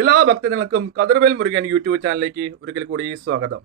എല്ലാ ഭക്തജനങ്ങൾക്കും കതിർവേൽ മുരുകൻ യൂട്യൂബ് ചാനലിലേക്ക് ഒരിക്കൽ കൂടി സ്വാഗതം.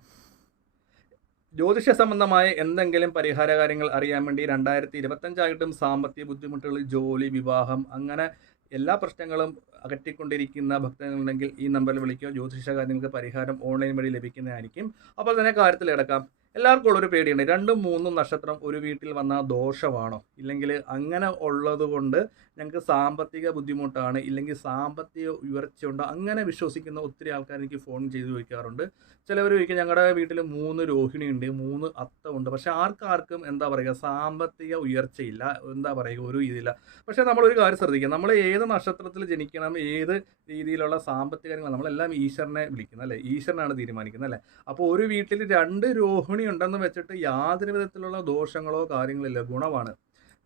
ജ്യോതിഷ സംബന്ധമായ എന്തെങ്കിലും പരിഹാര കാര്യങ്ങൾ അറിയാൻ വേണ്ടി രണ്ടായിരത്തി ഇരുപത്തഞ്ചായിട്ടും സാമ്പത്തിക ബുദ്ധിമുട്ടുകൾ ജോലി വിവാഹം അങ്ങനെ എല്ലാ പ്രശ്നങ്ങളും അകറ്റിക്കൊണ്ടിരിക്കുന്ന ഭക്തങ്ങളുണ്ടെങ്കിൽ ഈ നമ്പറിൽ വിളിക്കുക. ജ്യോതിഷ കാര്യങ്ങൾക്ക് പരിഹാരം ഓൺലൈൻ വഴി ലഭിക്കുന്നതായിരിക്കും. അപ്പോൾ തന്നെ കാര്യത്തിൽ കിടക്കാം. എല്ലാവർക്കും ഉള്ളൊരു പേടിയുണ്ട്. രണ്ടും മൂന്നും നക്ഷത്രം ഒരു വീട്ടിൽ വന്നാൽ ദോഷമാണോ? ഇല്ലെങ്കിൽ അങ്ങനെ ഉള്ളത് കൊണ്ട് ഞങ്ങൾക്ക് സാമ്പത്തിക ബുദ്ധിമുട്ടാണ് ഇല്ലെങ്കിൽ സാമ്പത്തിക ഉയർച്ചയുണ്ടോ അങ്ങനെ വിശ്വസിക്കുന്ന ഒത്തിരി ആൾക്കാർ എനിക്ക് ഫോൺ ചെയ്ത് ചോദിക്കാറുണ്ട്. ചിലവർ ചോദിക്കും ഞങ്ങളുടെ വീട്ടിൽ മൂന്ന് രോഹിണി ഉണ്ട് മൂന്ന് അത്തമുണ്ട്. പക്ഷെ ആർക്കാർക്കും എന്താ പറയുക സാമ്പത്തിക ഉയർച്ചയില്ല എന്താ പറയുക ഒരു ഇതില്ല. പക്ഷേ നമ്മളൊരു കാര്യം ശ്രദ്ധിക്കുക നമ്മൾ ഏത് നക്ഷത്രത്തിൽ ജനിക്കണം ഏത് രീതിയിലുള്ള സാമ്പത്തിക കാര്യങ്ങൾ നമ്മളെല്ലാം ഈശ്വരനെ വിളിക്കുന്നത് അല്ലേ? ഈശ്വരനാണ് തീരുമാനിക്കുന്നത് അല്ലേ? അപ്പോൾ ഒരു വീട്ടിൽ രണ്ട് രോഹിണി ഉണ്ടെന്ന് വെച്ചിട്ട് യാതൊരു വിധത്തിലുള്ള ദോഷങ്ങളോ കാര്യങ്ങളില്ല. ഗുണമാണ്.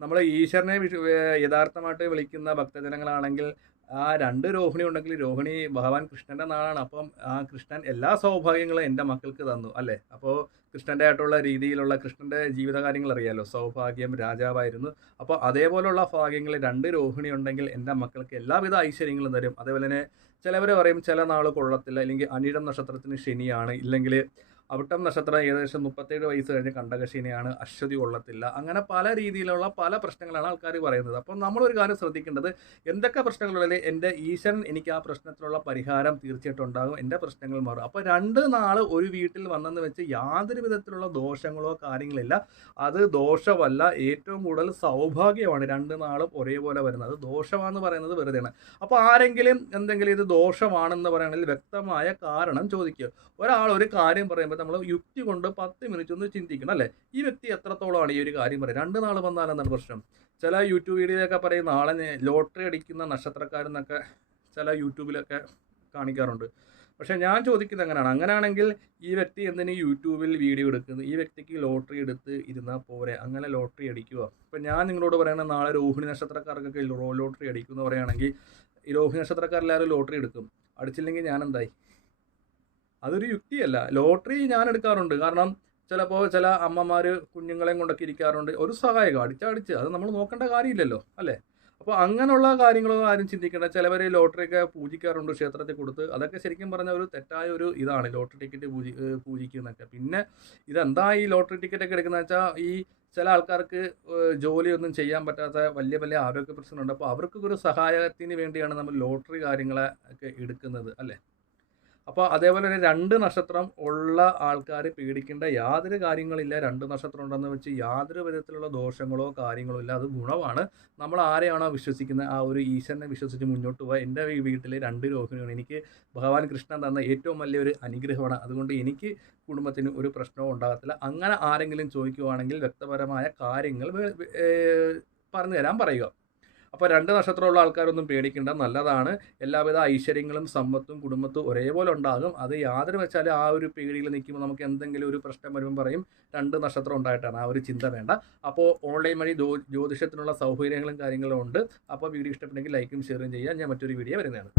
നമ്മൾ ഈശ്വരനെ യഥാർത്ഥമായിട്ട് വിളിക്കുന്ന ഭക്തജനങ്ങളാണെങ്കിൽ ആ രണ്ട് രോഹിണി ഉണ്ടെങ്കിൽ രോഹിണി ഭഗവാൻ കൃഷ്ണന്റെ നാളാണ് അപ്പം ആ കൃഷ്ണൻ എല്ലാ സൗഭാഗ്യങ്ങളും എന്റെ മക്കൾക്ക് തന്നു അല്ലേ? അപ്പോൾ കൃഷ്ണന്റെ ആയിട്ടുള്ള രീതിയിലുള്ള കൃഷ്ണന്റെ ജീവിതകാര്യങ്ങൾ അറിയാലോ? സൗഭാഗ്യം രാജാവായിരുന്നു. അപ്പോൾ അതേപോലുള്ള ഭാഗ്യങ്ങൾ രണ്ട് രോഹിണി ഉണ്ടെങ്കിൽ എന്റെ മക്കൾക്ക് എല്ലാവിധ ഐശ്വര്യങ്ങളും തരും. അതേപോലെ തന്നെ ചിലവർ പറയും ചില നാൾ കൊള്ളത്തില്ല അല്ലെങ്കിൽ അനിഴം നക്ഷത്രത്തിന് ശനിയാണ് ഇല്ലെങ്കിൽ അവിട്ടം നക്ഷത്രം ഏകദേശം മുപ്പത്തേഴ് വയസ്സ് കഴിഞ്ഞ് കണ്ടകശീനെയാണ് അശ്വതി കൊള്ളത്തില്ല. അങ്ങനെ പല രീതിയിലുള്ള പല പ്രശ്നങ്ങളാണ് ആൾക്കാർ പറയുന്നത്. അപ്പം നമ്മളൊരു കാര്യം ശ്രദ്ധിക്കേണ്ടത് എന്തൊക്കെ പ്രശ്നങ്ങളുള്ളിൽ എന്റെ ഈശ്വരൻ എനിക്ക് ആ പ്രശ്നത്തിനുള്ള പരിഹാരം തീർച്ചയായിട്ടും ഉണ്ടാകും എന്റെ പ്രശ്നങ്ങൾ മാറും. അപ്പോൾ രണ്ട് നാൾ ഒരു വീട്ടിൽ വന്നെന്ന് വെച്ച് യാതൊരു വിധത്തിലുള്ള ദോഷങ്ങളോ കാര്യങ്ങളില്ല. അത് ദോഷമല്ല ഏറ്റവും കൂടുതൽ സൗഭാഗ്യമാണ് രണ്ട് നാളും ഒരേപോലെ വരുന്നത്. ദോഷമാണെന്ന് പറയുന്നത് വെറുതെയാണ്. അപ്പോൾ ആരെങ്കിലും എന്തെങ്കിലും ഇത് ദോഷമാണെന്ന് പറയുകയാണെങ്കിൽ വ്യക്തമായ കാരണം ചോദിക്കുക. ഒരാൾ ഒരു കാര്യം പറയുമ്പോൾ നമ്മൾ യുക്തി കൊണ്ട് പത്ത് മിനിറ്റ് ഒന്ന് ചിന്തിക്കണം അല്ലേ? ഈ വ്യക്തി എത്രത്തോളമാണ് ഈ ഒരു കാര്യം പറയുക രണ്ട് നാൾ വന്നാൽ എന്താണ് പ്രശ്നം? ചില യൂട്യൂബ് വീഡിയോയിലൊക്കെ പറയും ആളെ ലോട്ടറി അടിക്കുന്ന നക്ഷത്രക്കാരെന്നൊക്കെ ചില യൂട്യൂബിലൊക്കെ കാണിക്കാറുണ്ട്. പക്ഷേ ഞാൻ ചോദിക്കുന്നത് അങ്ങനെയാണ്. അങ്ങനെയാണെങ്കിൽ ഈ വ്യക്തി എന്തിന് യൂട്യൂബിൽ വീഡിയോ എടുക്കുന്നത് ഈ വ്യക്തിക്ക് ലോട്ടറി എടുത്ത് ഇരുന്നാൽ പോരെ? അങ്ങനെ ലോട്ടറി അടിക്കുക ഇപ്പം ഞാൻ നിങ്ങളോട് പറയണത് നാളെ രോഹിണി നക്ഷത്രക്കാർക്കൊക്കെ ലോട്ടറി അടിക്കും എന്ന് പറയുകയാണെങ്കിൽ ഈ രോഹിണി നക്ഷത്രക്കാരെല്ലാവരും ലോട്ടറി എടുക്കും. അടിച്ചില്ലെങ്കിൽ ഞാൻ എന്തായി? അതൊരു യുക്തിയല്ല. ലോട്ടറി ഞാൻ എടുക്കാറുണ്ട്. കാരണം ചിലപ്പോൾ ചില അമ്മമാർ കുഞ്ഞുങ്ങളെയും കൊണ്ടൊക്കെ ഇരിക്കാറുണ്ട്. ഒരു സഹായകം അടിച്ചടിച്ച് അത് നമ്മൾ നോക്കേണ്ട കാര്യമില്ലല്ലോ അല്ലേ? അപ്പോൾ അങ്ങനെയുള്ള കാര്യങ്ങളൊന്നും ആരും ചിന്തിക്കേണ്ട. ചിലവർ ലോട്ടറിയൊക്കെ പൂജിക്കാറുണ്ട് ക്ഷേത്രത്തിൽ കൊടുത്ത്. അതൊക്കെ ശരിക്കും പറഞ്ഞ ഒരു തെറ്റായ ഒരു ഇതാണ്. ലോട്ടറി ടിക്കറ്റ് പൂജി പൂജിക്കുന്നതൊക്കെ പിന്നെ ഇതെന്താ ഈ ലോട്ടറി ടിക്കറ്റ് ഒക്കെ എടുക്കുന്നത് വെച്ചാൽ ഈ ചില ആൾക്കാർക്ക് ജോലിയൊന്നും ചെയ്യാൻ പറ്റാത്ത വലിയ വലിയ ആരോഗ്യ പ്രശ്നമുണ്ട്. അപ്പോൾ അവർക്ക് ഒരു സഹായത്തിന് വേണ്ടിയാണ് നമ്മൾ ലോട്ടറി കാര്യങ്ങളെ ഒക്കെ എടുക്കുന്നത് അല്ലേ? അപ്പോൾ അതേപോലെ തന്നെ രണ്ട് നക്ഷത്രം ഉള്ള ആൾക്കാർ പേടിക്കേണ്ട യാതൊരു കാര്യങ്ങളില്ല. രണ്ട് നക്ഷത്രം ഉണ്ടെന്ന് വെച്ച് യാതൊരു വിധത്തിലുള്ള ദോഷങ്ങളോ കാര്യങ്ങളോ ഇല്ല. അത് ഗുണമാണ്. നമ്മൾ ആരെയാണോ വിശ്വസിക്കുന്നത്? ആ ഒരു ഈശ്വരനെ വിശ്വസിച്ച് മുന്നോട്ട് പോവുക എന്റെ ഈ വീട്ടിൽ രണ്ട് രോഹിണിയാണ് എനിക്ക് ഭഗവാൻ കൃഷ്ണൻ തന്ന ഏറ്റവും വലിയൊരു അനുഗ്രഹമാണ്. അതുകൊണ്ട് എനിക്ക് കുടുംബത്തിന് ഒരു പ്രശ്നവും ഉണ്ടാകത്തില്ല. അങ്ങനെ ആരെങ്കിലും ചോദിക്കുവാണെങ്കിൽ വ്യക്തപരമായ കാര്യങ്ങൾ പറഞ്ഞു തരാൻ പറയുക. അപ്പോൾ രണ്ട് നക്ഷത്രമുള്ള ആൾക്കാരൊന്നും പേടിക്കേണ്ട നല്ലതാണ്. എല്ലാവിധ ഐശ്വര്യങ്ങളും സമ്പത്തും കുടുംബത്തും ഒരേപോലെ ഉണ്ടാകും. അത് യാതൊരു വെച്ചാൽ ആ ഒരു പേടിയിൽ നിൽക്കുമ്പോൾ നമുക്ക് എന്തെങ്കിലും ഒരു പ്രശ്നം വരുമ്പോൾ പറയും രണ്ട് നക്ഷത്രം ഉണ്ടായിട്ടാണ് ആ ഒരു ചിന്ത വേണ്ട. അപ്പോൾ ഓൺലൈൻ വഴി ജ്യോ ജ്യോതിഷത്തിനുള്ള സൗകര്യങ്ങളും കാര്യങ്ങളും ഉണ്ട്. അപ്പോൾ വീഡിയോ ഇഷ്ടപ്പെട്ടെങ്കിൽ ലൈക്കും ഷെയറും ചെയ്യാൻ ഞാൻ മറ്റൊരു വീഡിയോ വരുന്നതാണ്.